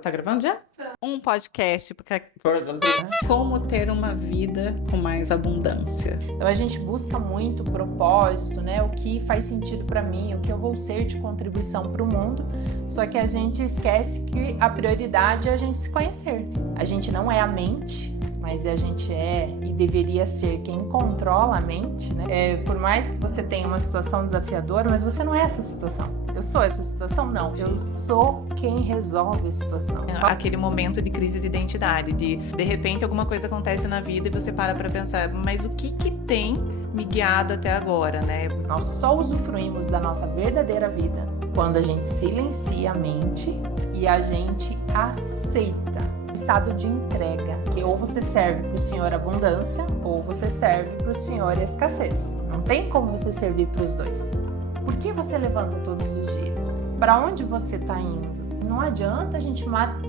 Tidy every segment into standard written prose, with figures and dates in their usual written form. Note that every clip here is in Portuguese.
Tá gravando já? Um podcast para como ter uma vida com mais abundância. Então a gente busca muito propósito, né? O que faz sentido para mim, o que eu vou ser de contribuição para o mundo. Só que a gente esquece que a prioridade é a gente se conhecer. A gente não é a mente, mas a gente é e deveria ser quem controla a mente, né? Por mais que você tenha uma situação desafiadora, mas você não é essa situação. Eu sou essa situação? Não. Eu sou quem resolve a situação. Aquele momento de crise de identidade, de repente alguma coisa acontece na vida e você para pensar, mas o que tem me guiado até agora, né? Nós só usufruímos da nossa verdadeira vida quando a gente silencia a mente e a gente aceita estado de entrega, que ou você serve para o Senhor abundância ou você serve para o Senhor escassez. Não tem como você servir para os dois. Por que você levanta todos os dias? Para onde você está indo? Não adianta a gente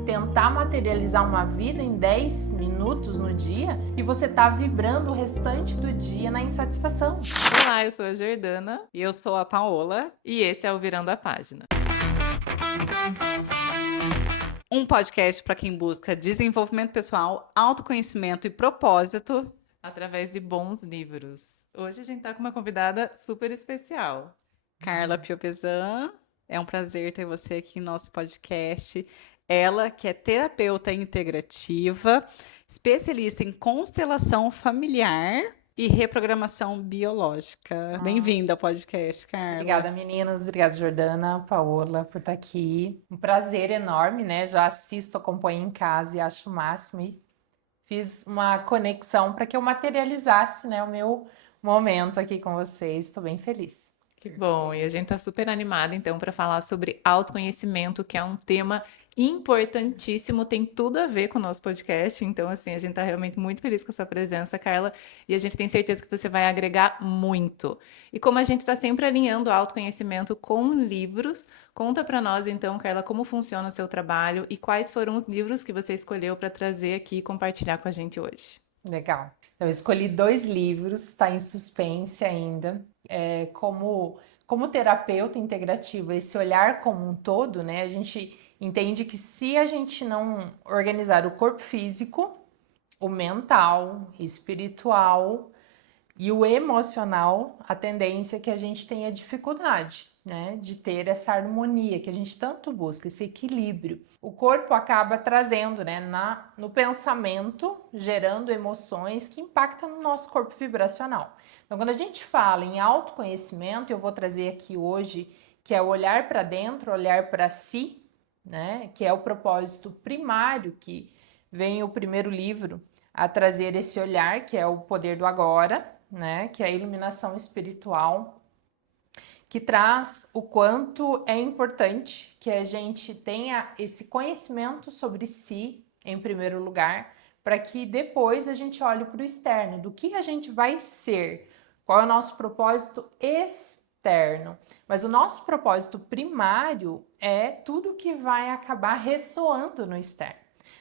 tentar materializar uma vida em 10 minutos no dia e você tá vibrando o restante do dia na insatisfação. Olá, eu sou a Jordana. E eu sou a Paola. E esse é o Virando a Página. Um podcast para quem busca desenvolvimento pessoal, autoconhecimento e propósito através de bons livros. Hoje a gente tá com uma convidada super especial. Carla Piopezan. É um prazer ter você aqui no nosso podcast. Ela que é terapeuta integrativa, especialista em constelação familiar e reprogramação biológica. Bem-vinda ao podcast, Carla. Obrigada, meninas. Obrigada, Jordana, Paola, por estar aqui. Um prazer enorme, né? Já assisto, acompanho em casa e acho o máximo. E fiz uma conexão para que eu materializasse, né, o meu momento aqui com vocês. Estou bem feliz. Que bom, e a gente tá super animada então para falar sobre autoconhecimento, que é um tema importantíssimo, tem tudo a ver com o nosso podcast, então assim, a gente tá realmente muito feliz com a sua presença, Carla, e a gente tem certeza que você vai agregar muito. E como a gente tá sempre alinhando o autoconhecimento com livros, conta para nós então, Carla, como funciona o seu trabalho e quais foram os livros que você escolheu para trazer aqui e compartilhar com a gente hoje. Legal. Eu escolhi 2 livros, está em suspense ainda. Como terapeuta integrativa, esse olhar como um todo, né? A gente entende que se a gente não organizar o corpo físico, o mental, espiritual e o emocional, a tendência é que a gente tenha dificuldade, né, de ter essa harmonia que a gente tanto busca, esse equilíbrio. O corpo acaba trazendo, né, no pensamento, gerando emoções que impactam no nosso corpo vibracional. Então, quando a gente fala em autoconhecimento, eu vou trazer aqui hoje, que é o olhar para dentro, olhar para si, né, que é o propósito primário que vem o primeiro livro a trazer esse olhar, que é o poder do agora, né, que é a iluminação espiritual, que traz o quanto é importante que a gente tenha esse conhecimento sobre si, em primeiro lugar, para que depois a gente olhe para o externo, do que a gente vai ser, qual é o nosso propósito externo. Mas o nosso propósito primário é tudo que vai acabar ressoando no externo.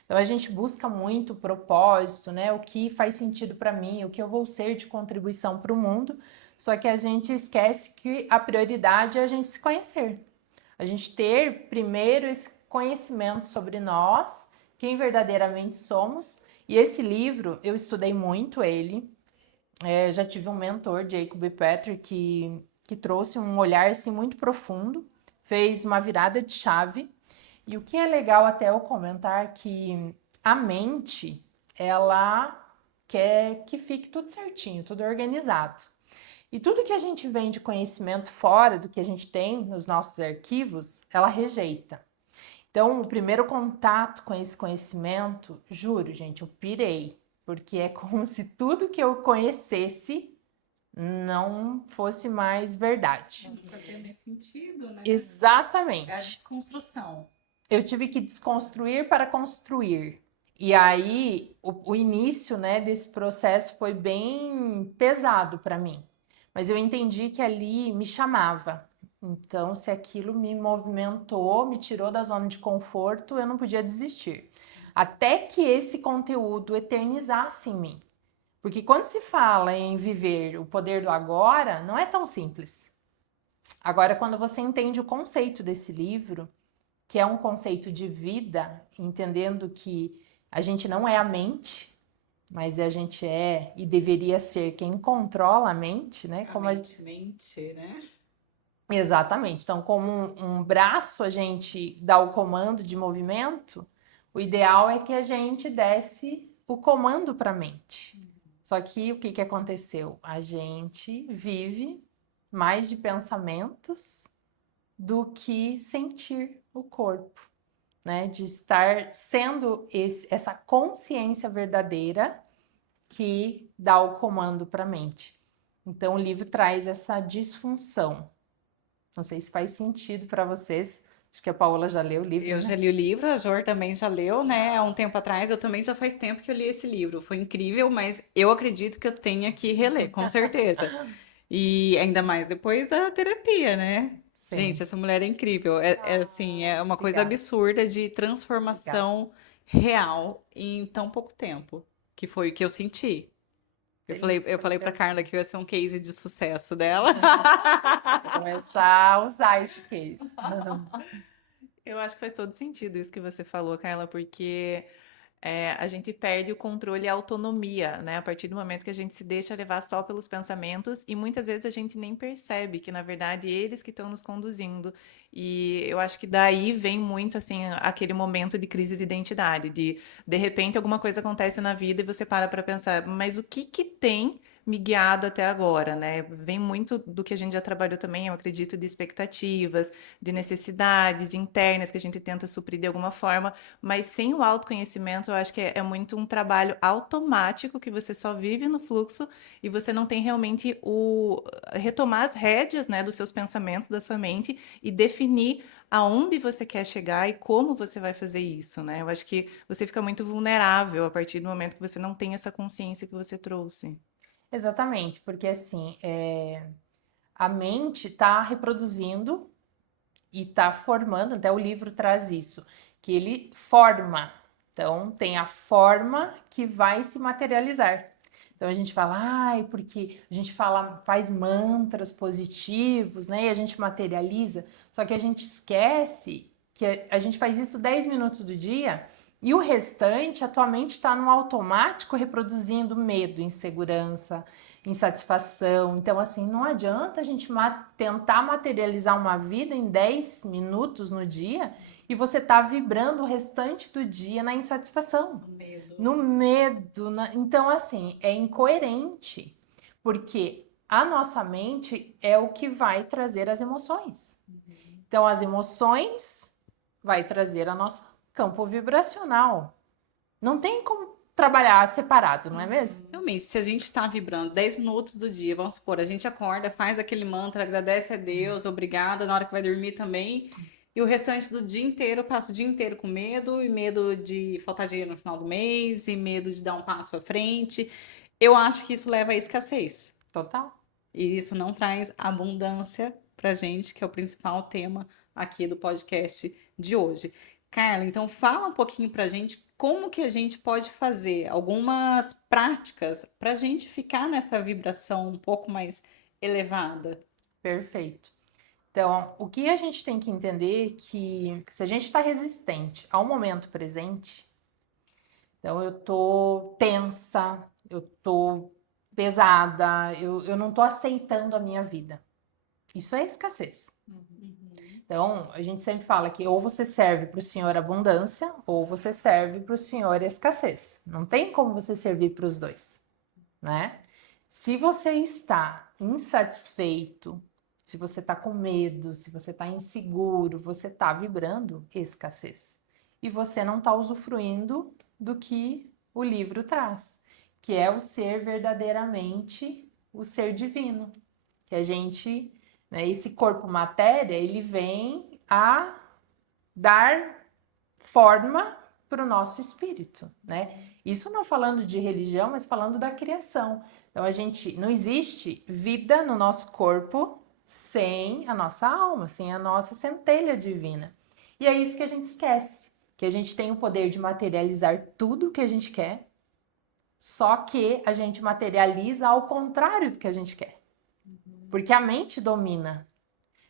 Então a gente busca muito propósito, né? O que faz sentido para mim, o que eu vou ser de contribuição para o mundo. Só que a gente esquece que a prioridade é a gente se conhecer. A gente ter primeiro esse conhecimento sobre nós, quem verdadeiramente somos. E esse livro, eu estudei muito ele. Já tive um mentor, Jacob Patrick, que trouxe um olhar assim, muito profundo, fez uma virada de chave. E o que é legal até eu comentar que a mente, ela quer que fique tudo certinho, tudo organizado. E tudo que a gente vem de conhecimento fora do que a gente tem nos nossos arquivos, ela rejeita. Então, o primeiro contato com esse conhecimento, juro, gente, eu pirei. Porque é como se tudo que eu conhecesse não fosse mais verdade. Não fazia mais sentido, né? Exatamente. É a desconstrução. Eu tive que desconstruir para construir. E aí, o início, né, desse processo foi bem pesado para mim. Mas eu entendi que ali me chamava. Então, se aquilo me movimentou, me tirou da zona de conforto, eu não podia desistir. Até que esse conteúdo eternizasse em mim. Porque quando se fala em viver o poder do agora, não é tão simples. Agora, quando você entende o conceito desse livro, que é um conceito de vida, entendendo que a gente não é a mente, mas a gente é e deveria ser quem controla a mente, né? A mente, né? Exatamente. Então, como um braço a gente dá o comando de movimento, o ideal é que a gente desse o comando para a mente. Só que o que aconteceu? A gente vive mais de pensamentos do que sentir o corpo, né? De estar sendo essa consciência verdadeira que dá o comando para a mente. Então, o livro traz essa disfunção. Não sei se faz sentido para vocês. Acho que a Paola já leu o livro, Eu né? já li o livro, a Jor também já leu, né? Há um tempo atrás, eu também já faz tempo que eu li esse livro. Foi incrível, mas eu acredito que eu tenha que reler, com certeza. E ainda mais depois da terapia, né? Sim. Gente, essa mulher é incrível. É assim, é uma coisa Obrigada. absurda de Obrigada. transformação real em tão pouco tempo, que foi o que eu senti. Feliz Eu por falei ser pra Carla assim. que eu ia ser um case de sucesso dela. Vou começar a usar esse case. Eu acho que faz todo sentido isso que você falou, Carla, porque a gente perde o controle e a autonomia, né? A partir do momento que a gente se deixa levar só pelos pensamentos e muitas vezes a gente nem percebe que, na verdade, eles que estão nos conduzindo. E eu acho que daí vem muito, assim, aquele momento de crise de identidade, de repente alguma coisa acontece na vida e você para pensar, mas o que que tem me guiado até agora, né? Vem muito do que a gente já trabalhou também, eu acredito, de expectativas, de necessidades internas que a gente tenta suprir de alguma forma, mas sem o autoconhecimento, eu acho que é muito um trabalho automático que você só vive no fluxo e você não tem realmente o retomar as rédeas, né, dos seus pensamentos, da sua mente e definir aonde você quer chegar e como você vai fazer isso, né? Eu acho que você fica muito vulnerável a partir do momento que você não tem essa consciência que você trouxe. Exatamente, porque assim, a mente está reproduzindo e está formando, até o livro traz isso, que ele forma. Então, tem a forma que vai se materializar. Então a gente fala, ai, porque a gente fala, faz mantras positivos, né? E a gente materializa, só que a gente esquece que a gente faz isso 10 minutos do dia e o restante, a tua mente está no automático reproduzindo medo, insegurança, insatisfação. Então, assim, não adianta a gente tentar materializar uma vida em 10 minutos no dia e você tá vibrando o restante do dia na insatisfação, no medo. Então, assim, é incoerente, porque a nossa mente é o que vai trazer as emoções. Então, as emoções vai trazer a nosso campo vibracional. Não tem como trabalhar separado, não é mesmo? Realmente, se a gente está vibrando 10 minutos do dia, vamos supor, a gente acorda, faz aquele mantra, agradece a Deus, obrigada, na hora que vai dormir também, e o restante do dia inteiro, passa o dia inteiro com medo, e medo de faltar dinheiro no final do mês, e medo de dar um passo à frente. Eu acho que isso leva à escassez. Total. E isso não traz abundância pra gente, que é o principal tema aqui do podcast de hoje. Carla, então fala um pouquinho pra gente como que a gente pode fazer algumas práticas pra gente ficar nessa vibração um pouco mais elevada. Perfeito. Então, o que a gente tem que entender é que se a gente está resistente ao momento presente, então eu tô tensa, eu tô pesada, eu não tô aceitando a minha vida. Isso é escassez. Então, a gente sempre fala que ou você serve para o Senhor abundância, ou você serve para o Senhor escassez. Não tem como você servir para os dois, né? Se você está insatisfeito, se você está com medo, se você está inseguro, você está vibrando escassez. E você não está usufruindo do que o livro traz, que é o ser verdadeiramente o ser divino. Que a gente, né, esse corpo matéria, ele vem a dar forma para o nosso espírito, né? Isso não falando de religião, mas falando da criação. Então a gente não existe vida no nosso corpo sem a nossa alma, sem a nossa centelha divina. E é isso que a gente esquece, que a gente tem o poder de materializar tudo o que a gente quer, só que a gente materializa ao contrário do que a gente quer. Porque a mente domina.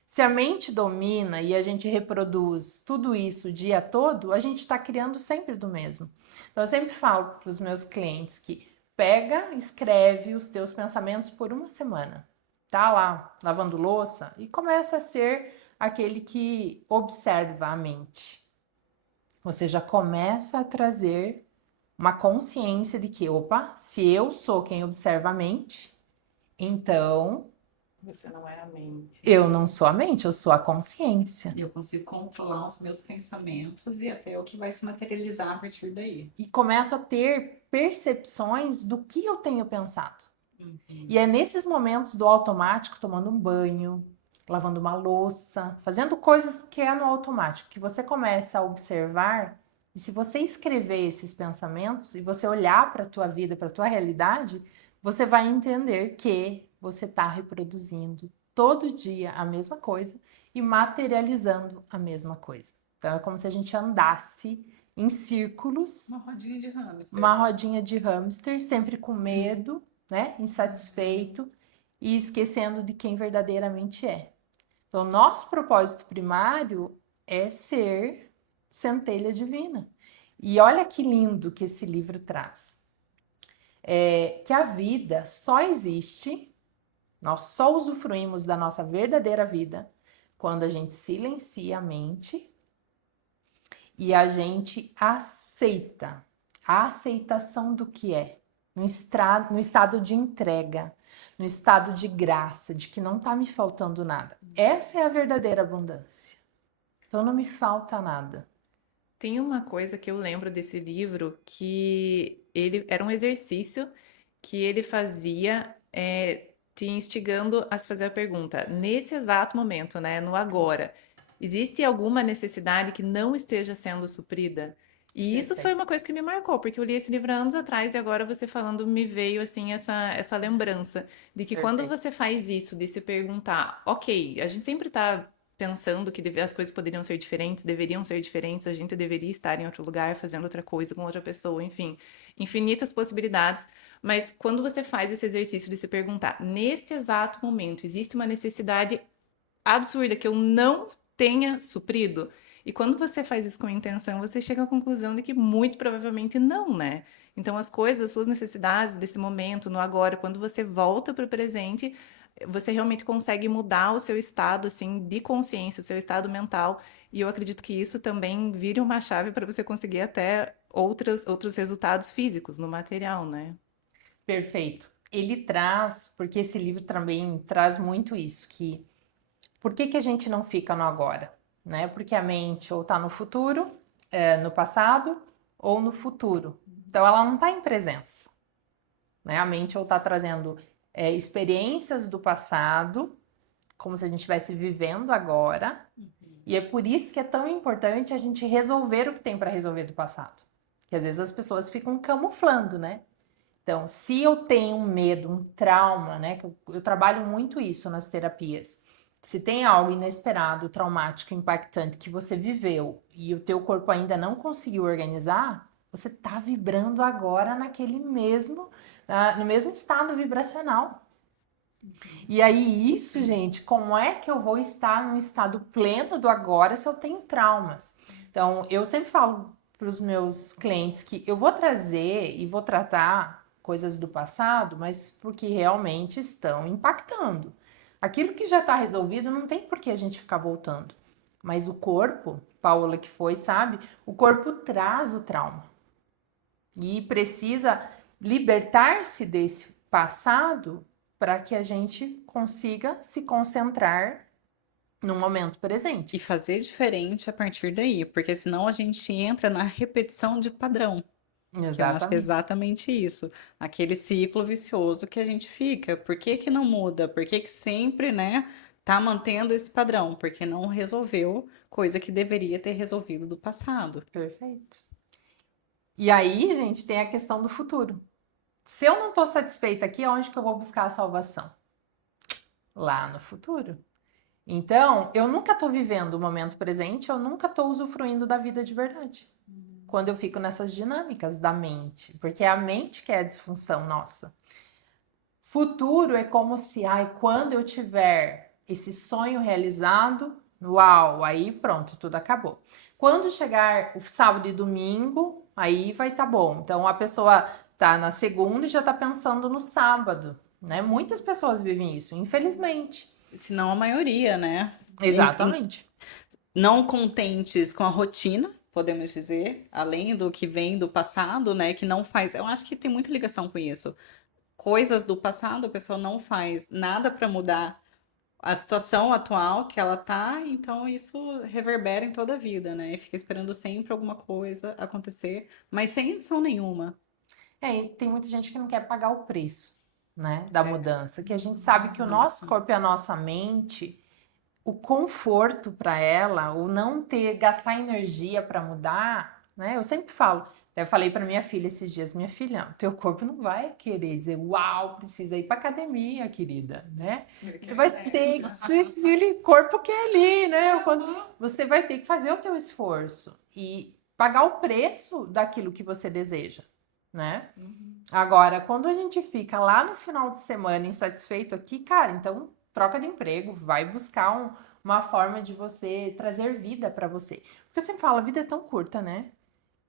Se a mente domina e a gente reproduz tudo isso o dia todo, a gente está criando sempre do mesmo. Então, eu sempre falo para os meus clientes que pega, escreve os teus pensamentos por uma semana. Tá lá, lavando louça, e começa a ser aquele que observa a mente. Você já começa a trazer uma consciência de que, opa, se eu sou quem observa a mente, então Você não é a mente. eu não sou a mente, eu sou a consciência. Eu consigo controlar os meus pensamentos e até o que vai se materializar a partir daí. E começo a ter percepções do que eu tenho pensado. E é nesses momentos do automático, tomando um banho, lavando uma louça, fazendo coisas que é no automático, que você começa a observar. E se você escrever esses pensamentos e você olhar para a tua vida, para a tua realidade, você vai entender que você está reproduzindo todo dia a mesma coisa e materializando a mesma coisa. Então é como se a gente andasse em círculos, Uma rodinha de hamster. uma rodinha de hamster, sempre com medo, né? Insatisfeito e esquecendo de quem verdadeiramente é. Então, nosso propósito primário é ser centelha divina. E olha que lindo que esse livro traz. Que a vida só existe, nós só usufruímos da nossa verdadeira vida quando a gente silencia a mente e a gente aceita, a aceitação do que é, no estado de entrega, no estado de graça, de que não está me faltando nada. Essa é a verdadeira abundância. Então não me falta nada. Tem uma coisa que eu lembro desse livro que ele era um exercício que ele fazia te instigando a se fazer a pergunta, nesse exato momento, né, no agora, existe alguma necessidade que não esteja sendo suprida? E isso foi Perfeito. uma coisa que me marcou, porque eu li esse livro há anos atrás e agora você falando me veio assim essa lembrança de que quando Perfeito. você faz isso, de se perguntar, ok, a gente sempre tá pensando que as coisas poderiam ser diferentes, deveriam ser diferentes, a gente deveria estar em outro lugar, fazendo outra coisa com outra pessoa, enfim, infinitas possibilidades. Mas quando você faz esse exercício de se perguntar, neste exato momento, existe uma necessidade absurda que eu não tenha suprido? E quando você faz isso com intenção, você chega à conclusão de que muito provavelmente não, né? Então, as coisas, as suas necessidades desse momento, no agora, quando você volta para o presente, você realmente consegue mudar o seu estado, assim, de consciência, o seu estado mental. E eu acredito que isso também vire uma chave para você conseguir até outros resultados físicos no material, né? Perfeito. Ele traz, porque esse livro também traz muito isso, que por que a gente não fica no agora? Né? Porque a mente ou está no futuro, no passado, ou no futuro. Então ela não está em presença. Né? A mente ou está trazendo experiências do passado, como se a gente estivesse vivendo agora. E é por isso que é tão importante a gente resolver o que tem para resolver do passado. Porque às vezes as pessoas ficam camuflando, né? Então, se eu tenho um medo, um trauma, né? Que eu trabalho muito isso nas terapias. Se tem algo inesperado, traumático, impactante que você viveu e o teu corpo ainda não conseguiu organizar, você tá vibrando agora naquele mesmo, no mesmo estado vibracional. E aí isso, gente, como é que eu vou estar num estado pleno do agora se eu tenho traumas? Então, eu sempre falo para os meus clientes que eu vou trazer e vou tratar coisas do passado, mas porque realmente estão impactando. Aquilo que já está resolvido não tem por que a gente ficar voltando. Mas o corpo, Paola que foi, sabe? O corpo traz o trauma. E precisa libertar-se desse passado para que a gente consiga se concentrar no momento presente. E fazer diferente a partir daí, porque senão a gente entra na repetição de padrão. Que eu acho que é exatamente isso. Aquele ciclo vicioso que a gente fica. Por que que não muda? Por que que sempre, né, tá mantendo esse padrão? Porque não resolveu coisa que deveria ter resolvido do passado. Perfeito. E aí, gente, tem a questão do futuro. Se eu não estou satisfeita aqui, aonde que eu vou buscar a salvação? Lá no futuro. Então, eu nunca estou vivendo o momento presente, eu nunca estou usufruindo da vida de verdade. Quando eu fico nessas dinâmicas da mente, porque é a mente que é a disfunção nossa. Futuro é como se, quando eu tiver esse sonho realizado, uau, aí pronto, tudo acabou. Quando chegar o sábado e domingo, aí vai estar bom. Então a pessoa tá na segunda e já tá pensando no sábado, né? Muitas pessoas vivem isso, infelizmente. Se não a maioria, né? Exatamente. Não contentes com a rotina, podemos dizer, além do que vem do passado, né? Que não faz. Eu acho que tem muita ligação com isso. Coisas do passado, a pessoa não faz nada para mudar a situação atual que ela tá, então isso reverbera em toda a vida, né? E fica esperando sempre alguma coisa acontecer, mas sem ação nenhuma. E tem muita gente que não quer pagar o preço, né, da mudança, que a gente sabe que o nosso corpo e a nossa mente, o conforto para ela, o não ter, gastar energia para mudar, né? Eu sempre falo, até falei para minha filha esses dias, minha filha, teu corpo não vai querer dizer, uau, precisa ir para academia, querida, né? Você vai ter que, aquele corpo que é ali, né? Você vai ter que fazer o teu esforço e pagar o preço daquilo que você deseja, né? Agora, quando a gente fica lá no final de semana insatisfeito aqui, cara, então troca de emprego, vai buscar uma forma de você trazer vida para você. Porque eu sempre falo, a vida é tão curta, né?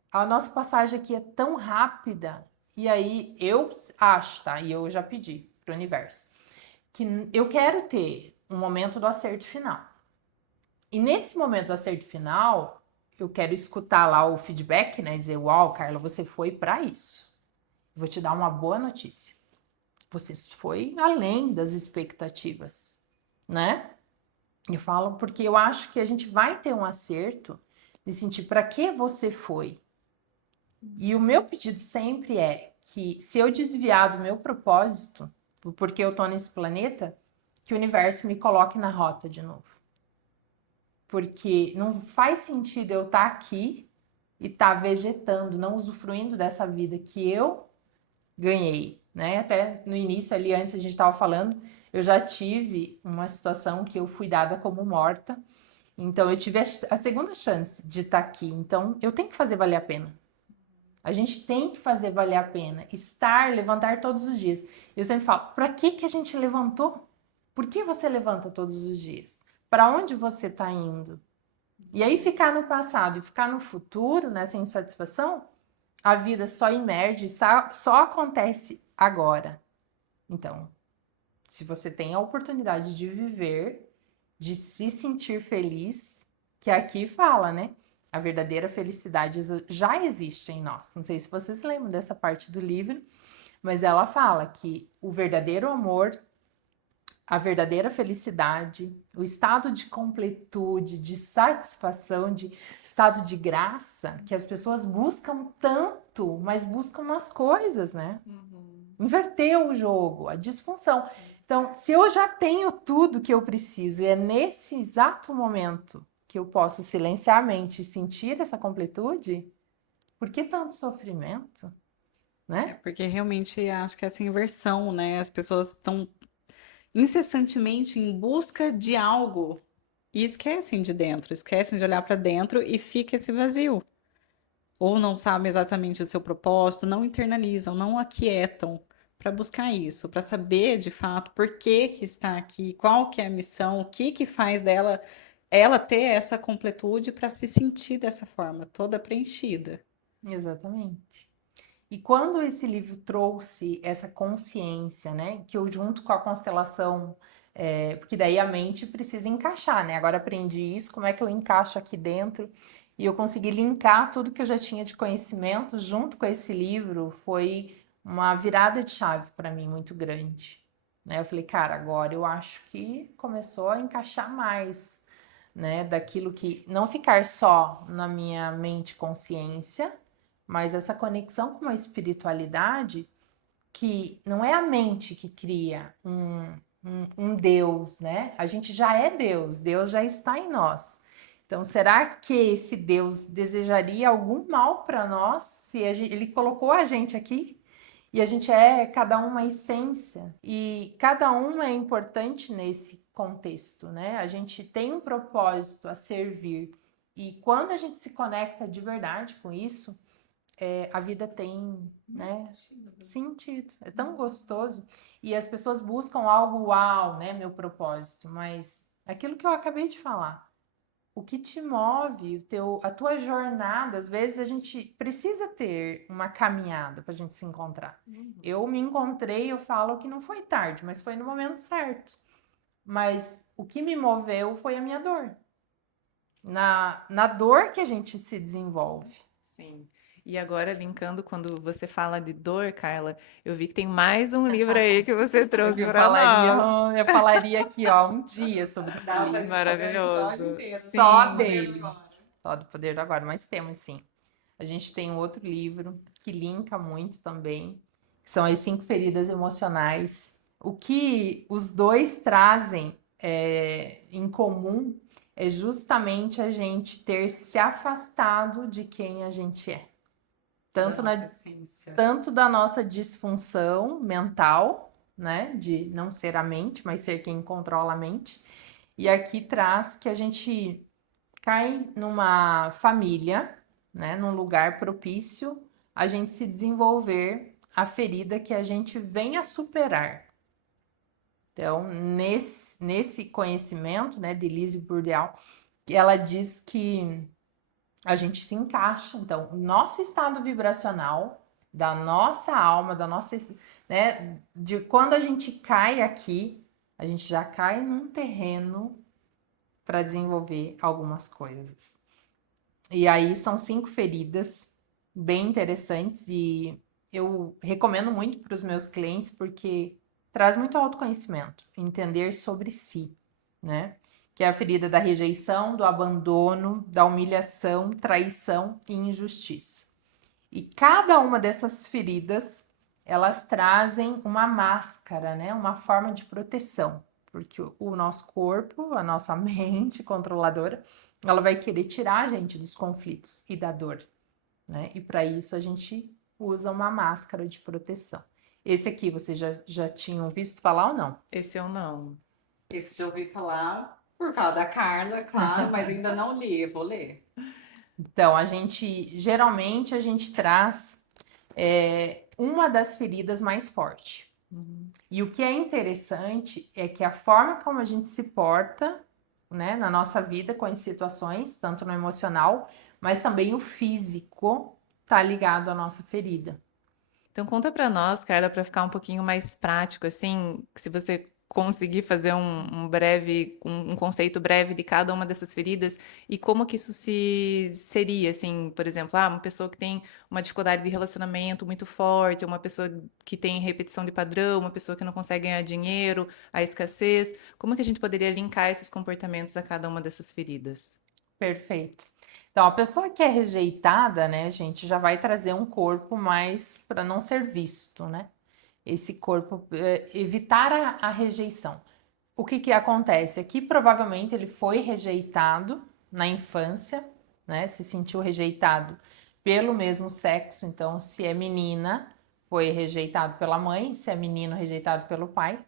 A nossa passagem aqui é tão rápida. E aí eu acho, tá? E eu já pedi pro universo que eu quero ter um momento do acerto final. E nesse momento do acerto final, eu quero escutar lá o feedback, né? Dizer, uau, Carla, você foi para isso. Vou te dar uma boa notícia. Você foi além das expectativas, né? Eu falo porque eu acho que a gente vai ter um acerto de sentir para que você foi. E o meu pedido sempre é que se eu desviar do meu propósito, porque eu tô nesse planeta, que o universo me coloque na rota de novo. Porque não faz sentido eu estar aqui e estar vegetando, não usufruindo dessa vida que eu ganhei, né? Até no início ali, antes a gente estava falando, eu já tive uma situação que eu fui dada como morta. Então eu tive a segunda chance de estar aqui. Então eu tenho que fazer valer a pena. A gente tem que fazer valer a pena. Estar, levantar todos os dias. Eu sempre falo, para que a gente levantou? Por que você levanta todos os dias? Para onde você está indo? E aí ficar no passado e ficar no futuro, nessa insatisfação, a vida só emerge, só acontece agora. Então, se você tem a oportunidade de viver, de se sentir feliz, que aqui fala, né? A verdadeira felicidade já existe em nós. Não sei se vocês lembram dessa parte do livro, mas ela fala que o verdadeiro amor, a verdadeira felicidade, o estado de completude, de satisfação, de estado de graça, que as pessoas buscam tanto, mas buscam nas coisas, né? Inverteu o jogo, a disfunção. Então, se eu já tenho tudo que eu preciso e é nesse exato momento que eu posso silenciar a mente e sentir essa completude, por que tanto sofrimento, né? Porque realmente acho que essa inversão, né? As pessoas estão incessantemente em busca de algo e esquecem de dentro, esquecem de olhar para dentro e fica esse vazio. Ou não sabem exatamente o seu propósito, não internalizam, não aquietam para buscar isso, para saber de fato por que está aqui, qual que é a missão, o que que faz dela ela ter essa completude para se sentir dessa forma, toda preenchida. Exatamente. E quando esse livro trouxe essa consciência, né, que eu junto com a constelação, porque daí a mente precisa encaixar, né? Agora aprendi isso, como é que eu encaixo aqui dentro? E eu consegui linkar tudo que eu já tinha de conhecimento junto com esse livro, foi uma virada de chave para mim muito grande, né? Eu falei, cara, agora eu acho que começou a encaixar mais, né, daquilo que não ficar só na minha mente e consciência, mas essa conexão com a espiritualidade que não é a mente que cria um Deus, né? A gente já é Deus, Deus já está em nós. Então, será que esse Deus desejaria algum mal para nós se ele colocou a gente aqui? E a gente é cada uma essência e cada uma é importante nesse contexto, né? A gente tem um propósito a servir e quando a gente se conecta de verdade com isso, a vida tem, né, sentido. É tão gostoso. E as pessoas buscam algo uau, né? Meu propósito. Mas aquilo que eu acabei de falar, o que te move, a tua jornada, às vezes a gente precisa ter uma caminhada para a gente se encontrar. Eu me encontrei, eu falo que não foi tarde, mas foi no momento certo. Mas o que me moveu foi a minha dor. Na dor que a gente se desenvolve. Sim. E agora, linkando quando você fala de dor, Carla, eu vi que tem mais um livro aí que você trouxe para nós. Eu falaria aqui, ó, um dia sobre esse Dá pra livro. gente fazer um episódio Maravilhoso. inteiro Sim. Só do Poder dele. do Agora. Só do Poder do Agora, mas temos sim. A gente tem um outro livro que linka muito também, que são as 5 feridas emocionais. O que os dois trazem em comum é justamente a gente ter se afastado de quem a gente é. Tanto Da nossa essência. tanto da nossa disfunção mental, né, de não ser a mente, mas ser quem controla a mente. E aqui traz que a gente cai numa família, né, num lugar propício a gente se desenvolver a ferida que a gente vem a superar. Então, nesse conhecimento, né, de Lise Bourdieu, ela diz que a gente se encaixa. Então, o nosso estado vibracional, da nossa alma, da nossa, né, de quando a gente cai aqui, a gente já cai num terreno para desenvolver algumas coisas. E aí são 5 feridas bem interessantes e eu recomendo muito para os meus clientes porque traz muito autoconhecimento, entender sobre si, né? Que é a ferida da rejeição, do abandono, da humilhação, traição e injustiça. E cada uma dessas feridas, elas trazem uma máscara, né? Uma forma de proteção, porque o nosso corpo, a nossa mente controladora, ela vai querer tirar a gente dos conflitos e da dor, né? E para isso a gente usa uma máscara de proteção. Esse aqui, vocês já tinham visto falar ou não? Esse eu não. Esse já ouvi falar por causa da Carla, claro, mas ainda não li, eu vou ler. Então, geralmente a gente traz uma das feridas mais forte. E o que é interessante é que a forma como a gente se porta, né, na nossa vida com as situações, tanto no emocional, mas também o físico, tá ligado à nossa ferida. Então conta para nós, Carla, para ficar um pouquinho mais prático, assim, se você conseguir fazer um conceito breve de cada uma dessas feridas e como que isso seria, assim, por exemplo, uma pessoa que tem uma dificuldade de relacionamento muito forte, uma pessoa que tem repetição de padrão, uma pessoa que não consegue ganhar dinheiro, a escassez, como que a gente poderia linkar esses comportamentos a cada uma dessas feridas? Perfeito. Então, a pessoa que é rejeitada, né, gente, já vai trazer um corpo mais para não ser visto, né? Esse corpo, evitar a rejeição. O que acontece? Aqui provavelmente ele foi rejeitado na infância, né? Se sentiu rejeitado pelo mesmo sexo. Então, se é menina, foi rejeitado pela mãe, se é menino, rejeitado pelo pai.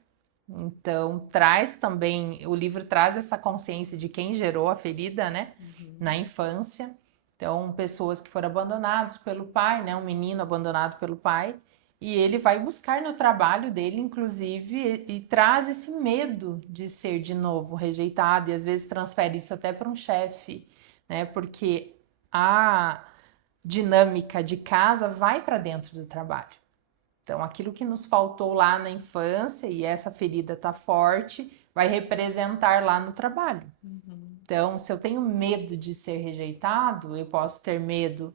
Então, traz também, o livro traz essa consciência de quem gerou a ferida, né? Na infância. Então, pessoas que foram abandonadas pelo pai, né? Um menino abandonado pelo pai. E ele vai buscar no trabalho dele, inclusive, e traz esse medo de ser de novo rejeitado, e às vezes transfere isso até para um chefe, né? Porque a dinâmica de casa vai para dentro do trabalho. Então, aquilo que nos faltou lá na infância e essa ferida tá forte, vai representar lá no trabalho. Então, se eu tenho medo de ser rejeitado, eu posso ter medo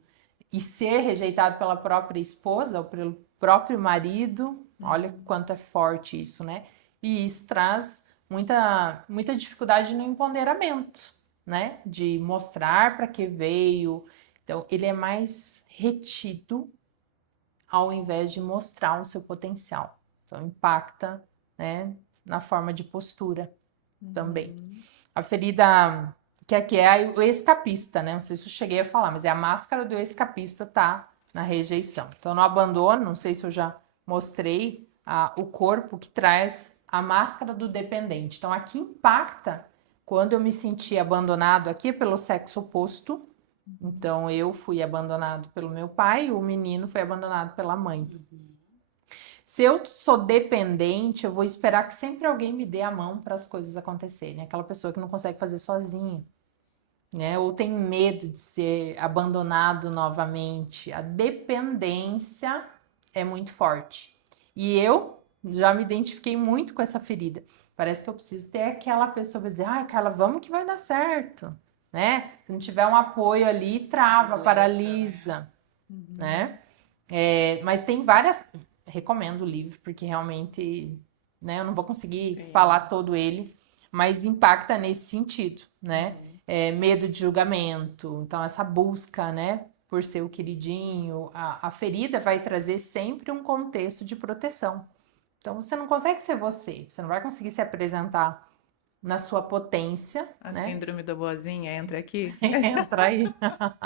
e ser rejeitado pela própria esposa ou pelo próprio marido. Olha quanto é forte isso, né? E isso traz muita dificuldade no empoderamento, né? De mostrar para que veio. Então, ele é mais retido ao invés de mostrar o seu potencial. Então, impacta, né, na forma de postura também. A ferida que é o escapista, né? Não sei se eu cheguei a falar, mas é a máscara do escapista tá na rejeição. Então, no abandono, não sei se eu já mostrei o corpo que traz a máscara do dependente. Então, aqui impacta quando eu me senti abandonado aqui pelo sexo oposto. Então, eu fui abandonado pelo meu pai, o menino foi abandonado pela mãe. Se eu sou dependente, eu vou esperar que sempre alguém me dê a mão para as coisas acontecerem. Aquela pessoa que não consegue fazer sozinha, né? Ou tem medo de ser abandonado novamente. A dependência é muito forte. E eu já me identifiquei muito com essa ferida. Parece que eu preciso ter aquela pessoa para dizer, ai, Carla, vamos que vai dar certo, né? Se não tiver um apoio ali, trava, paralisa, né? Mas tem várias... Recomendo o livro, porque realmente, né, eu não vou conseguir Sim. falar todo ele, mas impacta nesse sentido, né? Medo de julgamento, então essa busca, né, por ser o queridinho, a ferida vai trazer sempre um contexto de proteção. Então você não consegue ser você não vai conseguir se apresentar na sua potência, A né? síndrome da boazinha entra aqui? Entra aí.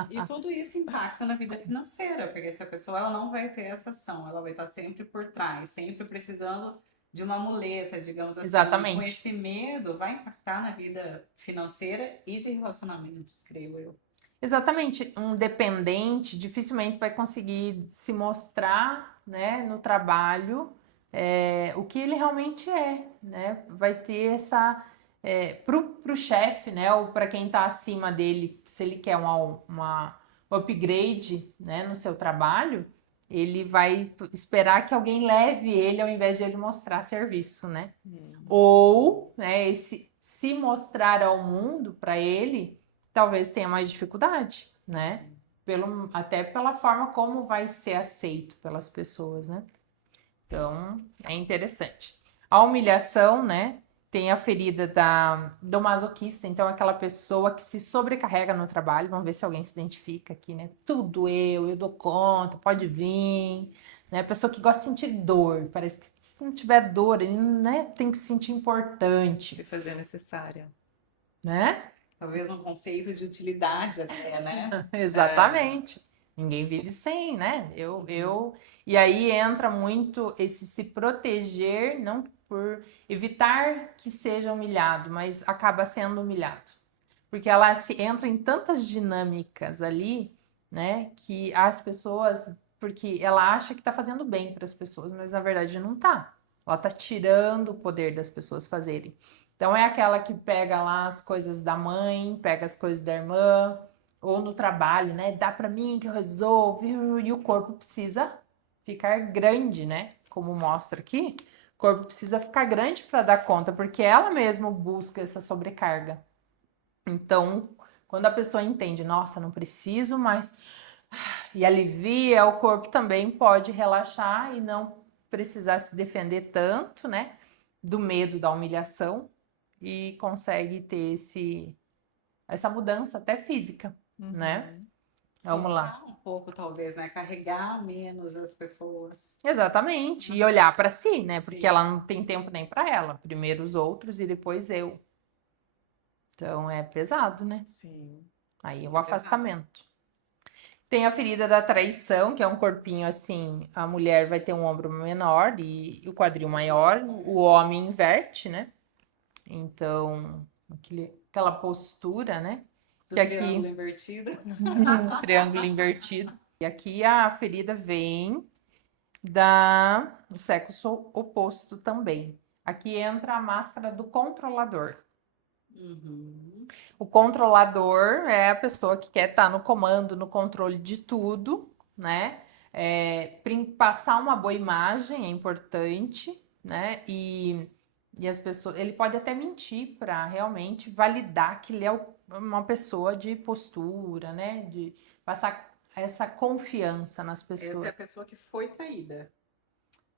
E tudo isso impacta na vida financeira, porque essa pessoa ela não vai ter essa ação, ela vai estar sempre por trás, sempre precisando de uma muleta, digamos assim. Exatamente. E com esse medo vai impactar na vida financeira e de relacionamentos, creio eu. Exatamente, um dependente dificilmente vai conseguir se mostrar, né, no trabalho, o que ele realmente é, né? Vai ter essa pro chefe, né, ou para quem está acima dele, se ele quer uma upgrade, né, no seu trabalho, ele vai esperar que alguém leve ele ao invés de ele mostrar serviço, né? Ou, né, esse se mostrar ao mundo para ele talvez tenha mais dificuldade, né? Até pela forma como vai ser aceito pelas pessoas, né? Então, é interessante. A humilhação, né? Tem a ferida do masoquista, então aquela pessoa que se sobrecarrega no trabalho, vamos ver se alguém se identifica aqui, né? Tudo eu dou conta, pode vir, né? A pessoa que gosta de sentir dor, parece que se não tiver dor, ele, né, tem que se sentir importante, Se fazer necessária. né? Talvez um conceito de utilidade até, né? Exatamente. Ninguém vive sem, né? E aí entra muito esse se proteger, não por evitar que seja humilhado, mas acaba sendo humilhado. Porque ela entra em tantas dinâmicas ali, né? Que as pessoas, porque ela acha que tá fazendo bem para as pessoas, mas na verdade não tá. Ela tá tirando o poder das pessoas fazerem. Então é aquela que pega lá as coisas da mãe, pega as coisas da irmã, ou no trabalho, né? Dá para mim que eu resolvo, e o corpo precisa ficar grande, né? Como mostra aqui, o corpo precisa ficar grande para dar conta, porque ela mesma busca essa sobrecarga. Então, quando a pessoa entende, nossa, não preciso mais, e alivia, o corpo também pode relaxar e não precisar se defender tanto, né? Do medo da humilhação e consegue ter essa mudança até física, né? Vamos lá. Soltar um pouco, talvez, né? Carregar menos as pessoas. Exatamente. E olhar para si, né? Porque Sim. ela não tem tempo nem para ela. Primeiro os outros e depois eu. Então é pesado, né? Sim. Aí é o afastamento. Tem a ferida da traição, que é um corpinho assim, a mulher vai ter um ombro menor e o quadril maior, o homem inverte, né? Então, aquela postura, né? Do Que aqui triângulo invertido. triângulo invertido. E aqui a ferida vem do sexo oposto também. Aqui entra a máscara do controlador. Uhum. O controlador é a pessoa que quer estar no comando, no controle de tudo, né? Passar uma boa imagem é importante, né? E as pessoas, ele pode até mentir para realmente validar que ele é uma pessoa de postura, né? De passar essa confiança nas pessoas. Essa é a pessoa que foi traída.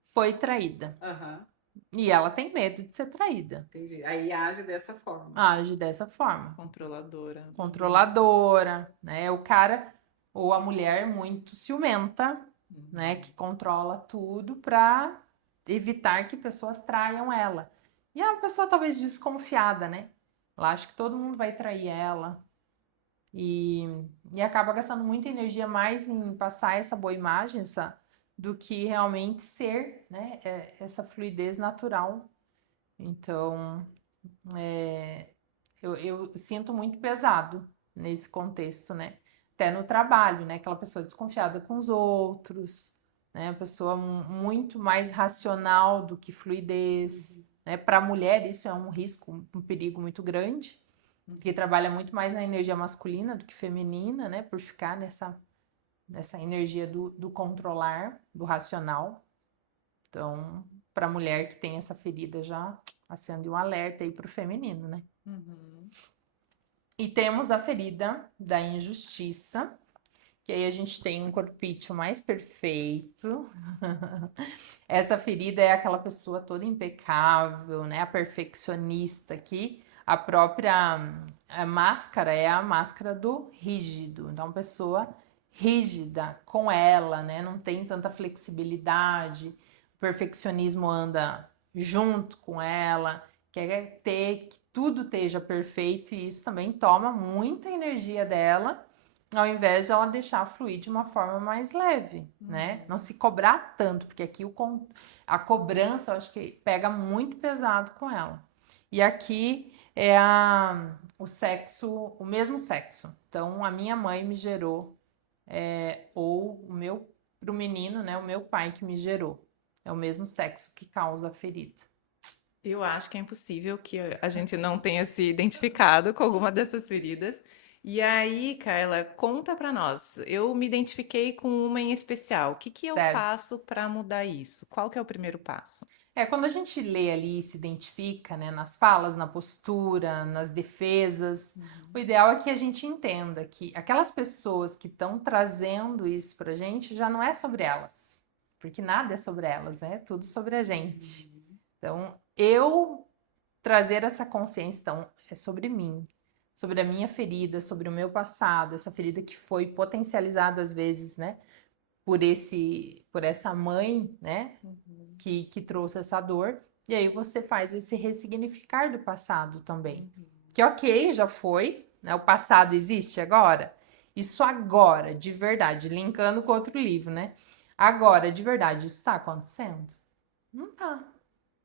Foi traída. Aham, E ela tem medo de ser traída. entendi. Aí age dessa forma. Age dessa forma. Controladora. Controladora, né? O cara ou a mulher muito ciumenta, né? Que controla tudo para evitar que pessoas traiam ela. E é uma pessoa talvez desconfiada, né? Ela acha que todo mundo vai trair ela. E acaba gastando muita energia mais em passar essa boa imagem, do que realmente ser, né? Essa fluidez natural. Então, eu sinto muito pesado nesse contexto, né? Até no trabalho, né? Aquela pessoa desconfiada com os outros, né? A pessoa muito mais racional do que fluidez, né? Para a mulher isso é um risco, um perigo muito grande, porque trabalha muito mais na energia masculina do que feminina, né? Por ficar nessa energia do controlar, do racional. Então, para a mulher que tem essa ferida já acende um alerta aí para o feminino, né? E temos a ferida da injustiça, que aí a gente tem um corpício mais perfeito. Essa ferida é aquela pessoa toda impecável, né? A perfeccionista, que a própria máscara é a máscara do rígido. Então, pessoa rígida com ela, né? Não tem tanta flexibilidade. O perfeccionismo anda junto com ela, quer ter que tudo esteja perfeito, e isso também toma muita energia dela, ao invés de ela deixar fluir de uma forma mais leve, né? Não se cobrar tanto, porque aqui a cobrança eu acho que pega muito pesado com ela. E aqui é o sexo, o mesmo sexo. Então, a minha mãe me gerou, ou pro menino, né? O meu pai que me gerou. É o mesmo sexo que causa a ferida. Eu acho que é impossível que a gente não tenha se identificado com alguma dessas feridas. E aí, Carla, conta pra nós. Eu me identifiquei com uma em especial. O que que eu Certo. faço para mudar isso? Qual que é o primeiro passo? Quando a gente lê ali e se identifica, né, nas falas, na postura, nas defesas, o ideal é que a gente entenda que aquelas pessoas que estão trazendo isso pra gente já não é sobre elas, porque nada é sobre elas, né? É tudo sobre a gente. Então, eu trazer essa consciência, então, é sobre mim, sobre a minha ferida, sobre o meu passado, essa ferida que foi potencializada às vezes, né, por essa mãe, né, que trouxe essa dor. E aí você faz esse ressignificar do passado também. Que ok, já foi, né? O passado existe agora. Isso agora, de verdade, linkando com outro livro, né? Agora, de verdade, isso está acontecendo? Não tá.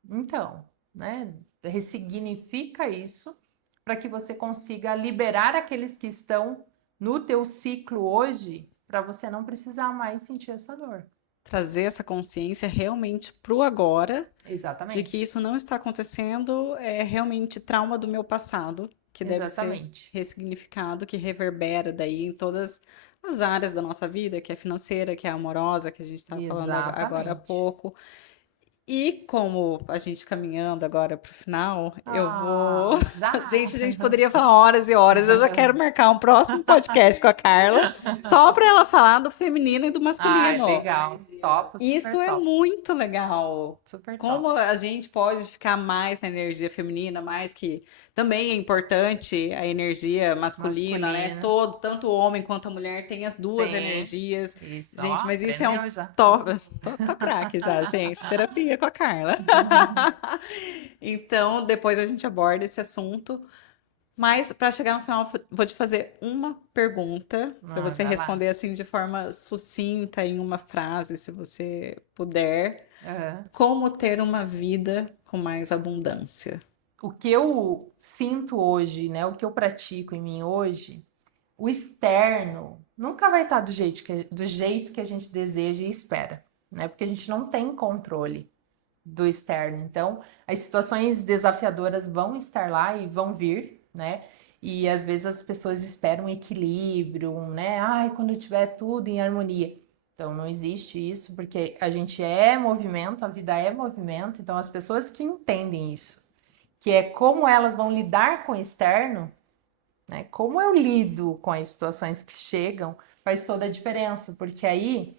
Então, né? Ressignifica isso para que você consiga liberar aqueles que estão no teu ciclo hoje, para você não precisar mais sentir essa dor. Trazer essa consciência realmente pro agora, de Exatamente. que isso não está acontecendo, é realmente trauma do meu passado, que deve ser Exatamente. ressignificado, que reverbera daí em todas as áreas da nossa vida, que é financeira, que é amorosa, que a gente estava falando agora há Exatamente. pouco. E como a gente caminhando agora pro final, eu vou. Já. Gente, a gente poderia falar horas e horas. Eu já quero marcar um próximo podcast com a Carla, só para ela falar do feminino e do masculino. Legal. Top, super Isso é top. muito legal. Super Como top. a gente pode ficar mais na energia feminina, mais que também é importante a energia masculina, né? Masculina. Tanto o homem quanto a mulher tem as duas Sim. energias. Isso, Gente, ó, mas isso é um aprendeu já. top. Tô craque já, gente. Terapia com a Carla. Então, depois a gente aborda esse assunto. Mas para chegar no final, vou te fazer uma pergunta para você Manda lá. responder assim de forma sucinta em uma frase, se você puder. Como ter uma vida com mais abundância? O que eu sinto hoje, né? O que eu pratico em mim hoje, o externo nunca vai estar do jeito que a gente deseja e espera, né? Porque a gente não tem controle do externo. Então, as situações desafiadoras vão estar lá e vão vir, né? E às vezes as pessoas esperam um equilíbrio, né? Ai, quando tiver tudo em harmonia. Então, não existe isso, porque a gente é movimento, a vida é movimento. Então, as pessoas que entendem isso, que é como elas vão lidar com o externo, né? Como eu lido com as situações que chegam, faz toda a diferença, porque aí,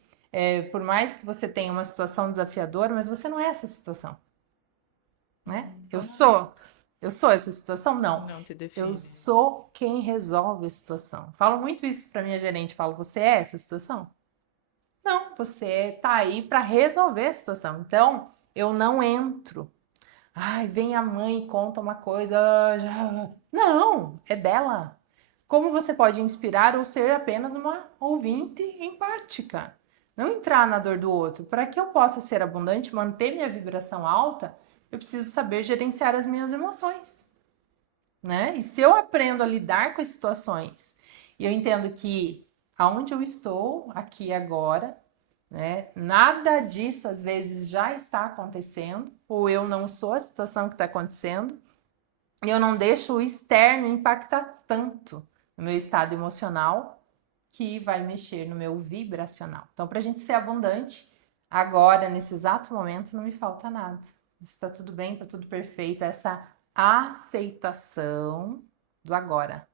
por mais que você tenha uma situação desafiadora, mas você não é essa situação, né? Eu sou essa situação? Não. Não te define. Eu sou quem resolve a situação. Falo muito isso para minha gerente, falo, você é essa situação? Não, você tá aí para resolver a situação. Então, eu não entro. Ai, vem a mãe e conta uma coisa. Não, é dela. Como você pode inspirar ou ser apenas uma ouvinte empática? Não entrar na dor do outro. Para que eu possa ser abundante, manter minha vibração alta, eu preciso saber gerenciar as minhas emoções, né? E se eu aprendo a lidar com as situações e eu entendo que aonde eu estou, aqui e agora, né? Nada disso às vezes já está acontecendo, ou eu não sou a situação que está acontecendo, e eu não deixo o externo impactar tanto no meu estado emocional que vai mexer no meu vibracional. Então, para a gente ser abundante, agora, nesse exato momento, não me falta nada. Está tudo bem, está tudo perfeito. Essa aceitação do agora.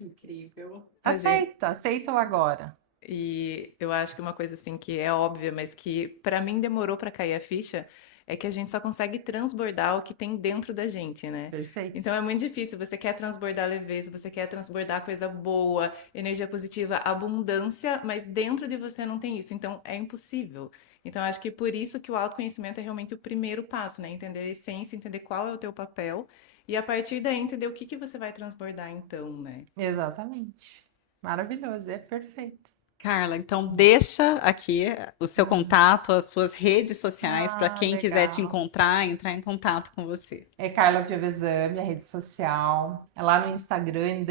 Incrível. Aceita o agora. E eu acho que uma coisa assim que é óbvia, mas que pra mim demorou pra cair a ficha, é que a gente só consegue transbordar o que tem dentro da gente, né? Perfeito. Então é muito difícil. Você quer transbordar leveza, você quer transbordar coisa boa, energia positiva, abundância, mas dentro de você não tem isso. Então é impossível. Então eu acho que por isso que o autoconhecimento é realmente o primeiro passo, né? Entender a essência, entender qual é o teu papel e a partir daí entender o que que você vai transbordar então, né? Exatamente. Maravilhoso, é perfeito. Carla, então deixa aqui o seu contato, as suas redes sociais, para quem quiser te Legal. encontrar, entrar em contato com você. É Carla Piovesan, minha rede social. É lá no Instagram,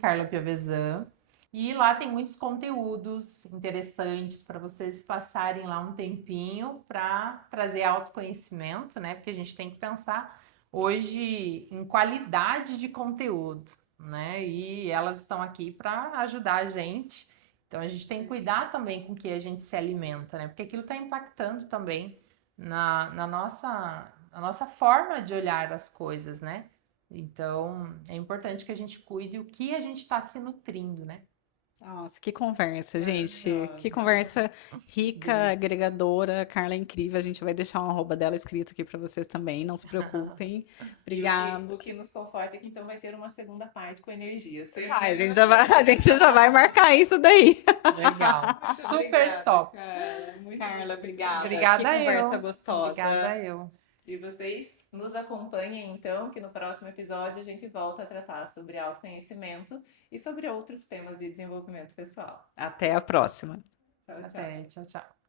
_Carla Piovesan. E lá tem muitos conteúdos interessantes para vocês passarem lá um tempinho para trazer autoconhecimento, né? Porque a gente tem que pensar hoje em qualidade de conteúdo, né? E elas estão aqui para ajudar a gente. Então a gente tem que cuidar também com o que a gente se alimenta, né? Porque aquilo está impactando também na nossa forma de olhar as coisas, né? Então, é importante que a gente cuide o que a gente está se nutrindo, né? Nossa, que conversa, gente. Que Maravilhosa. conversa rica, Delícia. agregadora. Carla é incrível. A gente vai deixar um arroba dela escrito aqui para vocês também. Não se preocupem. Obrigada. O que nos conforta é que então vai ter uma segunda parte com energia. Ai, a gente já vai marcar isso daí. Legal. Super Obrigada, top. Carla, obrigada. Obrigada Que conversa eu. gostosa. Obrigada eu. E vocês nos acompanhem então, que no próximo episódio a gente volta a tratar sobre autoconhecimento e sobre outros temas de desenvolvimento pessoal. Até a próxima. Tchau, tchau. Até, tchau, tchau.